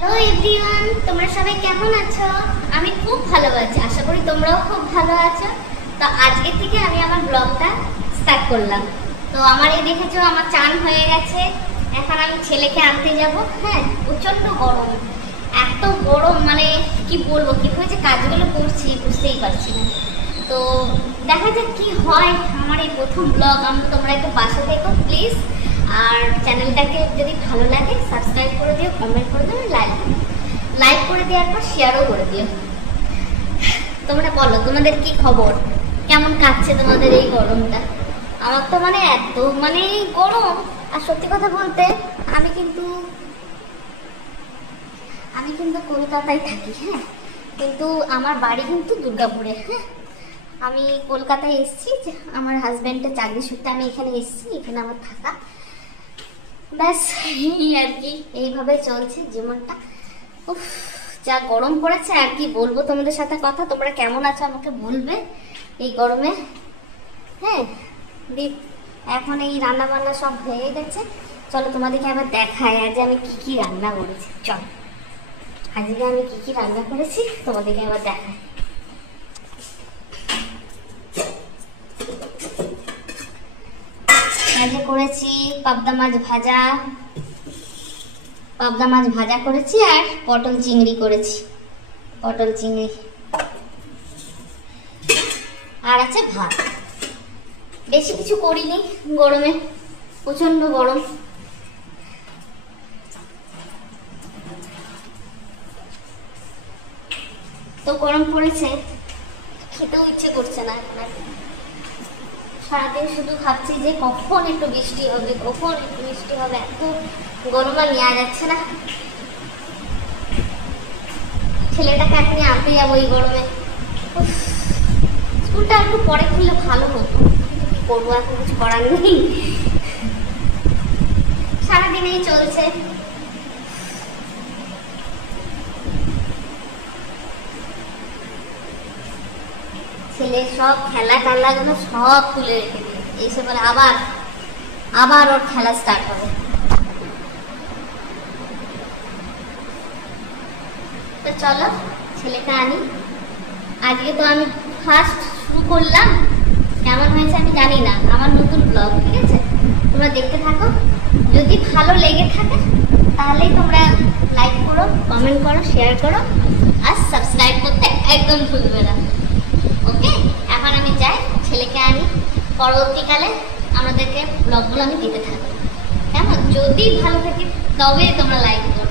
Hello everyone, তোমরা সবাই কেমন আছো? আমি খুব ভালো আছি, আশা করি তোমরাও খুব ভালো আছো। তো আজকে থেকে আমি আমার ব্লগটা স্টার্ট করলাম। তো আমার এই দেখেছো আমার চান হয়ে গেছে, এখন আমি ছেলেকে আনতে যাব। হ্যাঁ, প্রচন্ড গরম, এত গরম মানে কি বলবো, কিভাবে যে কাজগুলো করছি বুঝতেই পারছি না। তো দেখা যাক কি হয়, আমার এই প্রথম ব্লগ। তোমরা একটু পাশে থেকো প্লিজ, আর চ্যানেলটাকে যদি ভালো লাগে সাবস্ক্রাইব করে দিও, কমেন্ট করে দিও, লাইক করে দেওয়ার পর শেয়ারও করে দিও। তোমরা বলো তোমাদের কি খবর, কেমন কাটছে তোমাদের এই গরমটা? আমার তো মানে এত মানে গরম। আর সত্যি কথা বলতে আমি কিন্তু কলকাতায় থাকি। হ্যাঁ, কিন্তু আমার বাড়ি কিন্তু দুর্গাপুরে। হ্যাঁ, আমি কলকাতায় এসেছি, আমার হাজব্যান্ডের চাকরি সূত্রে আমি এখানে এসেছি, এখানে আমার থাকা। ব্যাস এই আর কি, এইভাবে চলছে জীবনটা। উফ, যা গরম পড়েছে আর কি বলবো তোমাদের সাথে কথা। তোমরা কেমন আছো আমাকে বলবে এই গরমে। হ্যাঁ, এখন এই রান্না বান্না সব হয়ে গেছে। চলো তোমাদেরকে আবার দেখায় আজ আমি কি কি রান্না করেছি। চল আজকে আমি কি কি রান্না করেছি তোমাদেরকে আবার দেখায়। আজকে করেছি পাবদা মাছ ভাজা করেছি, আর পটল চিংড়ি করেছি, পটল চিংড়ি। আর আছে ভাত। বেশি কিছু করিনি, গরমে প্রচন্ড গরম। তো গরম পড়েছে, খেতেও ইচ্ছে করছে না। সারাদিন শুধু ভাবছি যে কখন একটু বৃষ্টি হবে, এত গরম আর নেওয়া যাচ্ছে না। ছেলেটাকে আপনি আনতে যাবো এই গরমে। স্কুলটা একটু পরে খুললে ভালো হতো, কিন্তু কি করবো, এখন কিছু করার নেই। সারাদিন এই চলছে। ছেলে সব খেলা গুলো সব তুলে রেখে দিয়ে এসে বলে আবার ওর খেলা স্টার্ট হবে। তো চলো ছেলেকে আনি। আজকে তো আমি ফার্স্ট শুরু করলাম, কেমন হয়েছে আমি জানি না, আমার নতুন ব্লগ। ঠিক আছে, তোমরা দেখতে থাকো। যদি ভালো লেগে থাকে তাহলেই তোমরা লাইক করো, কমেন্ট করো, শেয়ার করো, আর সাবস্ক্রাইব করতে একদম ভুলবে না। ওকে, এখন আমি যাই, ছেলেকে আনি। পরবর্তীকালে আমাদেরকে ব্লগগুলো আমি দিতে থাকবো। কেমন, যদি ভালো থাকে তবে তোমরা লাইক করো।